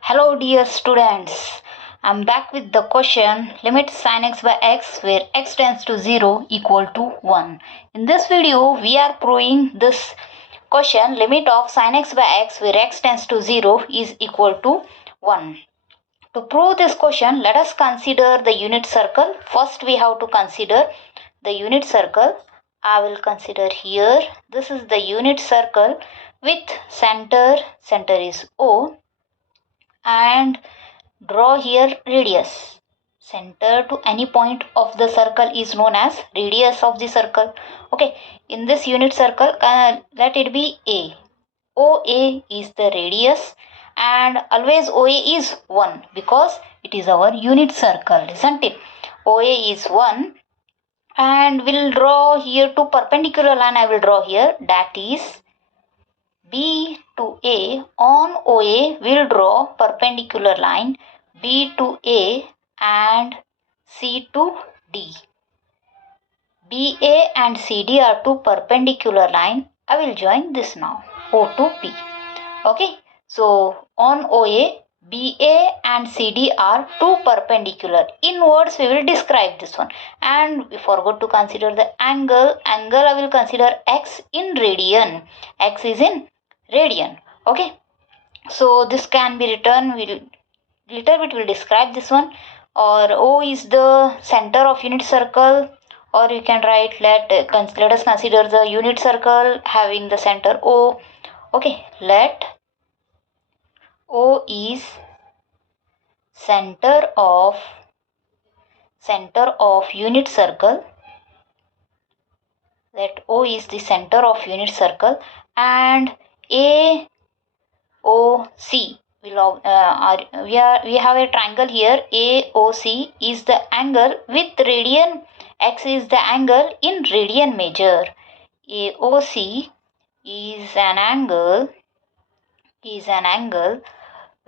Hello dear students, I'm back with the question limit sin x by x where x tends to 0 equal to 1. In this video we are proving this question limit of sin x by x where x tends to 0 is equal to 1. To prove this question, let us consider the unit circle. First we have to consider the unit circle. I will consider here, this is the unit circle with center is O, and draw here radius. Center to any point of the circle is known as radius of the circle. Okay, in this unit circle, let it be A. OA is the radius, and always OA is 1 because it is our unit circle, isn't it? OA is 1, and we'll draw here two perpendicular line. I will draw here, that is B to A. On OA we'll draw perpendicular line B to A and C to D. BA and CD are two perpendicular line. I will join this now, O to B. Okay, so on OA, BA and CD are two perpendicular. In words we will describe this one, and we forgot to consider the angle. I will consider x in radian. X is in radian. Okay, so this can be written, we'll little bit will describe this one. Or O is the center of unit circle, or you can write let us consider the unit circle having the center O. Okay, let O is center of unit circle. Let O is the center of unit circle, and AOC will we have a triangle here. AOC is the angle with radian. X is the angle in radian measure. AOC is an angle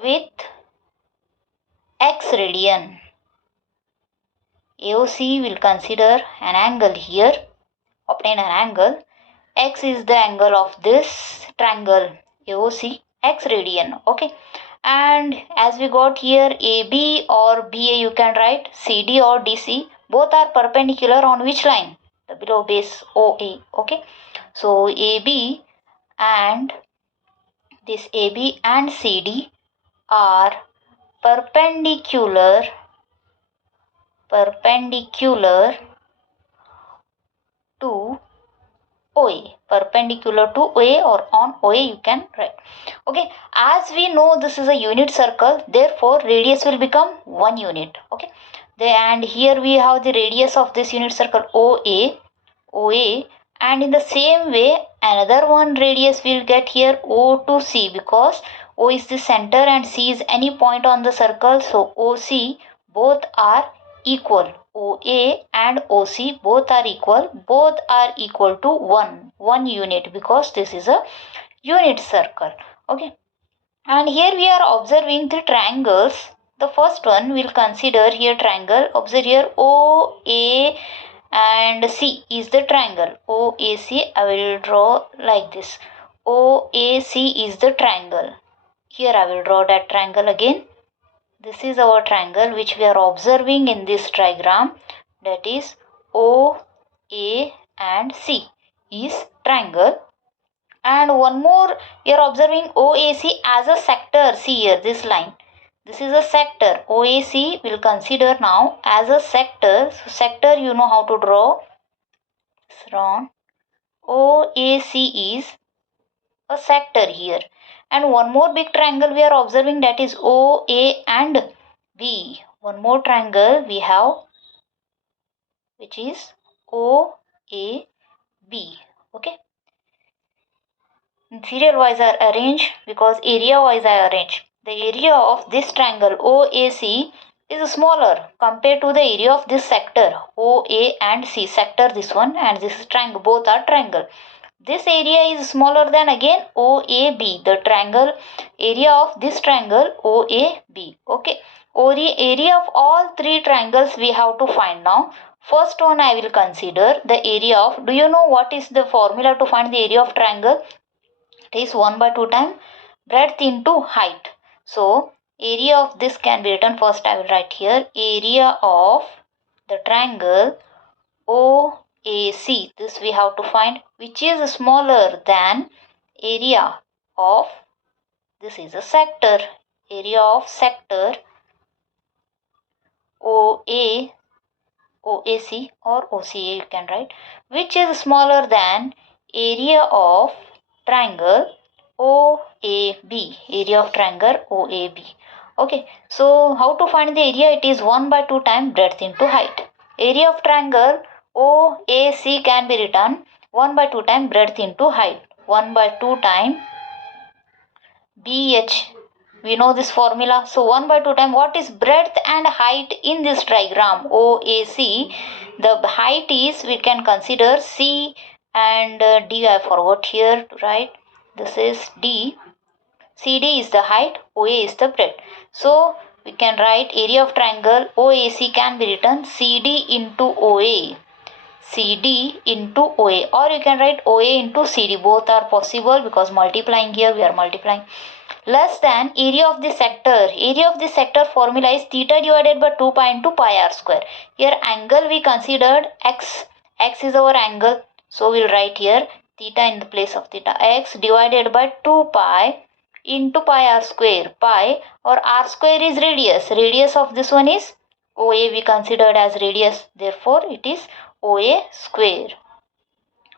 with x radian. AOC will consider an angle here, obtain an angle. X is the angle of this triangle, AOC, x radian. Okay, and as we got here AB or BA, you can write CD or DC. Both are perpendicular on which line? The below base OA. Okay, so AB and this AB and CD are perpendicular to OA, perpendicular to OA, or on OA you can write. Okay, as we know this is a unit circle, therefore radius will become 1 unit. Okay, and here we have the radius of this unit circle OA, and in the same way another one radius will get here O to C, because O is the center and C is any point on the circle. So OC both are equal. OA and OC both are equal to 1 unit, because this is a unit circle. Okay, and here we are observing the triangles. The first one we'll consider here triangle. Observe here OA and C is the triangle. OAC I will draw like this. OAC is the triangle. Here I will draw that triangle again. This is our triangle which we are observing in this diagram, that is OA and C is triangle. And one more, we are observing OAC as a sector. See here, this line, this is a sector. OAC will consider now as a sector. So sector you know how to draw. OAC is a sector here. And one more big triangle we are observing, that is OA and B. One more triangle we have, which is OAB. Okay, serial wise are arranged because area wise I arrange. The area of this triangle OAC is smaller compared to the area of this sector OA and C. Sector this one, and this is triangle, both are triangle. This area is smaller than again OAB, the triangle area of this triangle OAB. Okay, area of all three triangles we have to find now. First one I will consider the area of, do you know what is the formula to find the area of triangle? It is 1/2 times breadth into height. So area of this can be written, first I will write here, area of the triangle OAC. This we have to find, which is smaller than area of, this is a sector, area of sector OAC or OCA you can write, which is smaller than area of triangle OAB, area of triangle OAB. Okay, so how to find the area? It is 1 by 2 times breadth into height. Area of triangle OAC can be written 1 by 2 times breadth into height. 1 by 2 times BH. We know this formula. So 1 by 2 times, what is breadth and height in this diagram OAC? The height is, we can consider C and D. I forgot here to write. This is D. CD is the height, OA is the breadth. So we can write area of triangle OAC can be written CD into OA. CD into OA, or you can write OA into CD. Both are possible because multiplying here, we are multiplying. Less than area of the sector. Area of the sector formula is theta divided by 2 pi into pi r square. Here angle we considered x. X is our angle. So we will write here theta in the place of theta. X divided by 2 pi into pi r square. Pi or r square is radius. Radius of this one is OA, we considered as radius. Therefore it is OA square.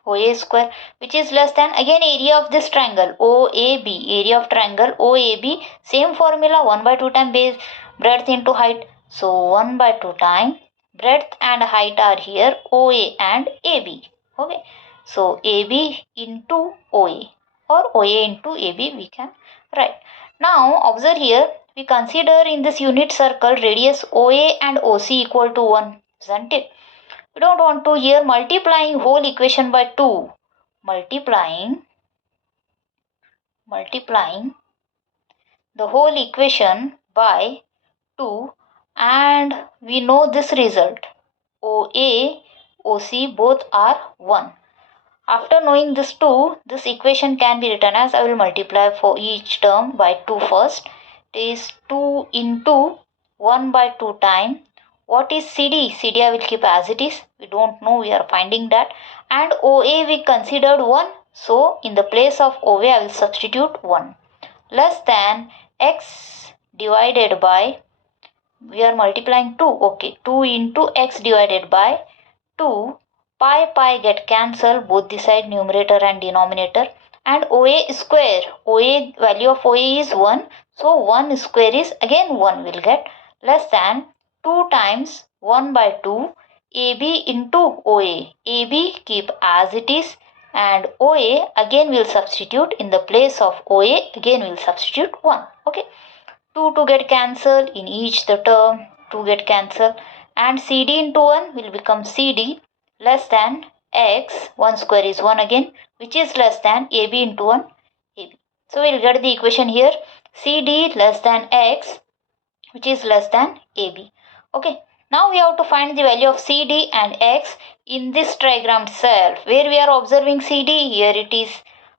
OA square, which is less than, again, area of this triangle OAB, area of triangle OAB, same formula, 1 by 2 times base breadth into height. So 1 by 2 times breadth and height are here OA and AB. Okay, so AB into OA or OA into AB we can write. Now observe here, we consider in this unit circle radius OA and OC equal to 1, isn't it? We don't want to here multiplying whole equation by 2. Multiplying the whole equation by 2, and we know this result. OA, OC both are 1. After knowing this 2, this equation can be written as, I will multiply for each term by 2 first. It is 2 into 1 by 2 times. What is CD? CD I will keep as it is. We don't know, we are finding that. And OA we considered 1. So in the place of OA I will substitute 1. Less than x divided by, we are multiplying 2. Okay, 2 into x divided by 2. Pi get cancelled, both the side, numerator and denominator. And OA square. OA, value of OA is 1. So 1 square is again 1 will get, less than 2 times 1 by 2 AB into OA. AB keep as it is, and OA again will substitute in the place of OA, again will substitute 1. Okay, 2 to get cancelled in each the term, 2 get cancelled, and CD into 1 will become CD, less than x, 1 square is 1 again, which is less than AB into 1 AB. So we will get the equation here, CD less than x, which is less than AB. Okay, now we have to find the value of CD and x in this trigram itself. Where we are observing CD, here it is.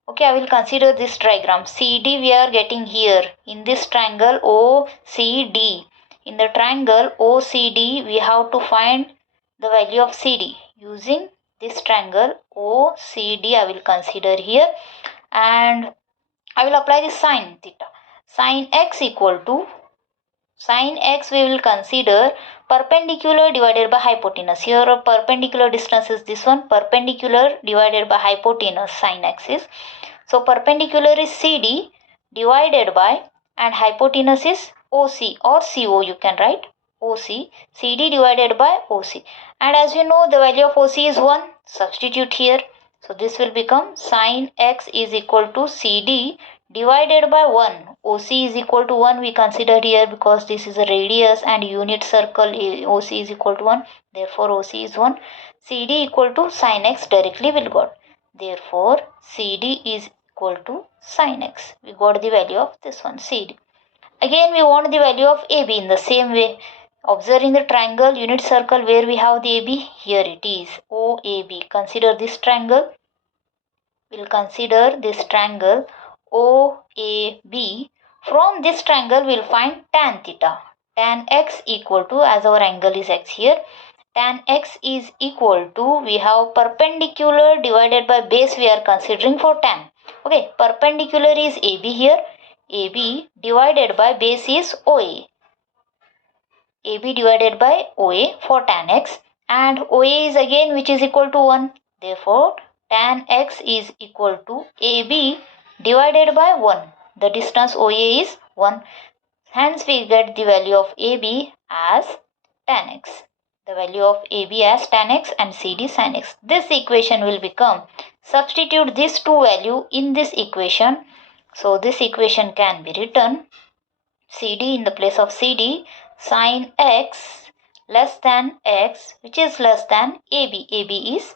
Okay, I will consider this trigram. CD we are getting here in this triangle OCD. In the triangle OCD, we have to find the value of CD. Using this triangle OCD, I will consider here, and I will apply the sine theta. Sine x equal to, sin x we will consider perpendicular divided by hypotenuse. Here a perpendicular distance is this one, perpendicular divided by hypotenuse, sin x is. So perpendicular is CD divided by, and hypotenuse is OC or CO, you can write OC, CD divided by OC. And as you know, the value of OC is 1, substitute here. So this will become sin x is equal to CD divided by 1. OC is equal to 1 we consider here because this is a radius and unit circle, OC is equal to 1. Therefore OC is 1. CD equal to sin x directly will got. Therefore CD is equal to sin x. We got the value of this one, CD. Again we want the value of AB in the same way. Observing the triangle unit circle where we have the AB, here it is OAB. Consider this triangle. We'll consider this triangle OAB From this triangle we will find tan theta. Tan x equal to, as our angle is x here, tan x is equal to, we have perpendicular divided by base we are considering for tan. Okay, perpendicular is AB here. AB divided by base is OA. AB divided by OA for tan x, and OA is again which is equal to 1. Therefore, tan x is equal to AB divided by 1. The distance OA is 1. Hence, we get the value of AB as tan x. The value of AB as tan x and CD sin x. This equation will become, substitute these two values in this equation. So, this equation can be written CD in the place of CD, sin x less than x, which is less than AB. AB is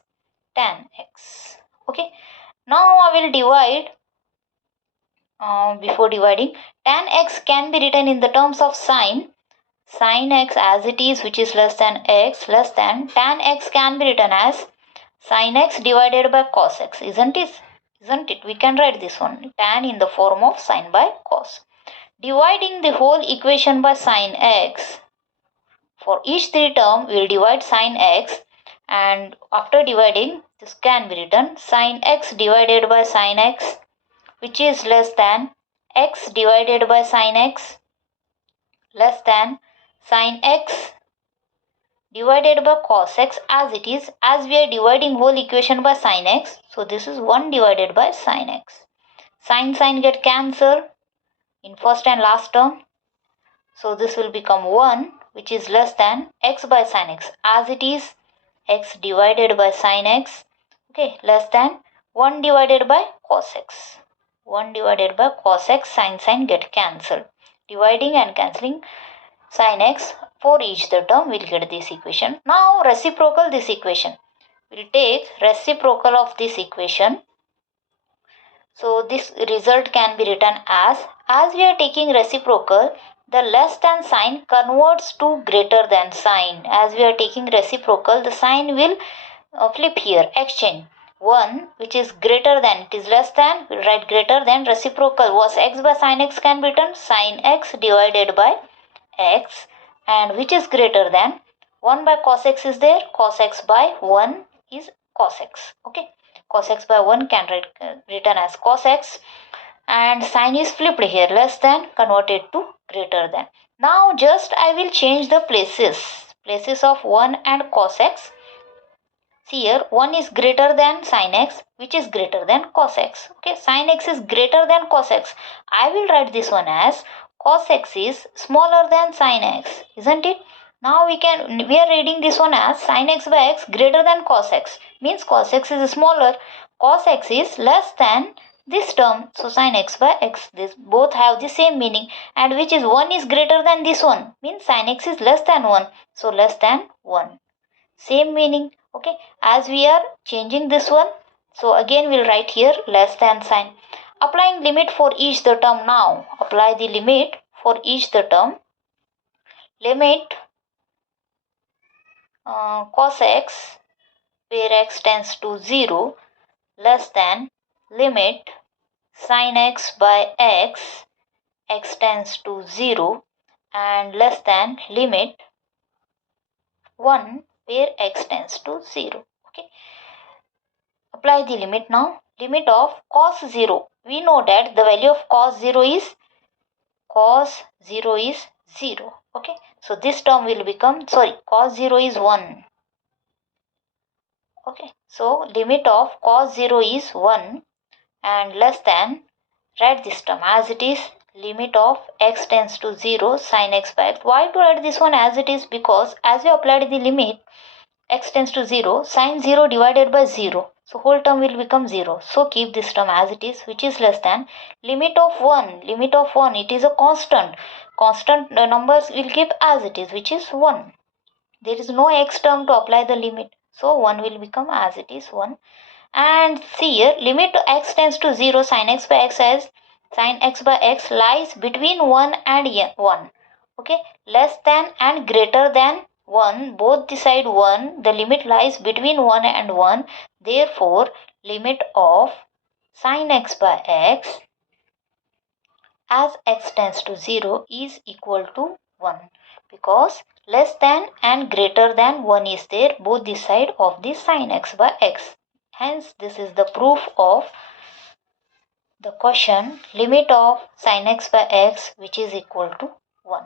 tan x. Okay. Now I will divide. Before dividing, tan x can be written in the terms of sin x as it is, which is less than x, less than tan x can be written as sin x divided by cos x, isn't it? We can write this one, tan in the form of sin by cos. Dividing the whole equation by sin x, for each three term we will divide sin x, and after dividing this can be written sin x divided by sin x, which is less than x divided by sin x, less than sin x divided by cos x, as it is, as we are dividing whole equation by sin x, so this is 1 divided by sin x. Sin get cancelled in first and last term, so this will become 1, which is less than x by sin x, as it is, x divided by sin x, okay, less than 1 divided by cos x. 1 divided by cos x, sin get cancelled. Dividing and cancelling sin x for each the term, we'll get this equation. Now reciprocal this equation. We'll take reciprocal of this equation. So this result can be written as we are taking reciprocal, the less than sign converts to greater than sign. As we are taking reciprocal, the sign will flip here, exchange. 1 which is greater than, it is less than, we will write greater than. Reciprocal was x by sin x can be written sin x divided by x, and which is greater than 1 by cos x is there, cos x by 1 is cos x. Okay, cos x by 1 can write written as cos x, and sign is flipped here, less than converted to greater than. Now just I will change the places of 1 and cos x. See here, 1 is greater than sin x, which is greater than cos x. Okay, sin x is greater than cos x. I will write this one as cos x is smaller than sin x, isn't it? Now we are reading this one as sin x by x greater than cos x, means cos x is smaller, cos x is less than this term, so sin x by x, this both have the same meaning, and which is 1 is greater than this one, means sin x is less than 1, so less than 1, same meaning. Okay, as we are changing this one, so again we'll write here less than sign. Applying limit for each the term. Now apply the limit for each the term. Limit cos x where x tends to 0 less than limit sin x by x, x tends to 0, and less than limit 1 where x tends to 0. Okay, apply the limit now. Limit of cos 0. We know that the value of cos 0 is 0. Okay, so this term will become, cos 0 is 1. Okay, so limit of cos 0 is 1 and less than, write this term as it is, limit of x tends to 0 sin x by x. Why to write this one as it is? Because as we applied the limit x tends to 0, sin 0 divided by 0, so whole term will become 0. So keep this term as it is, which is less than limit of 1. Limit of 1, it is a constant numbers will keep as it is, which is 1. There is no x term to apply the limit, so 1 will become as it is 1. And see here, limit x tends to 0 sin x by x as sin x by x lies between 1 and 1. Okay, less than and greater than 1, both the side 1, the limit lies between 1 and 1. Therefore, limit of sin x by x as x tends to 0 is equal to 1, because less than and greater than 1 is there both the side of the sin x by x. Hence this is the proof of the question limit of sin x by x which is equal to 1.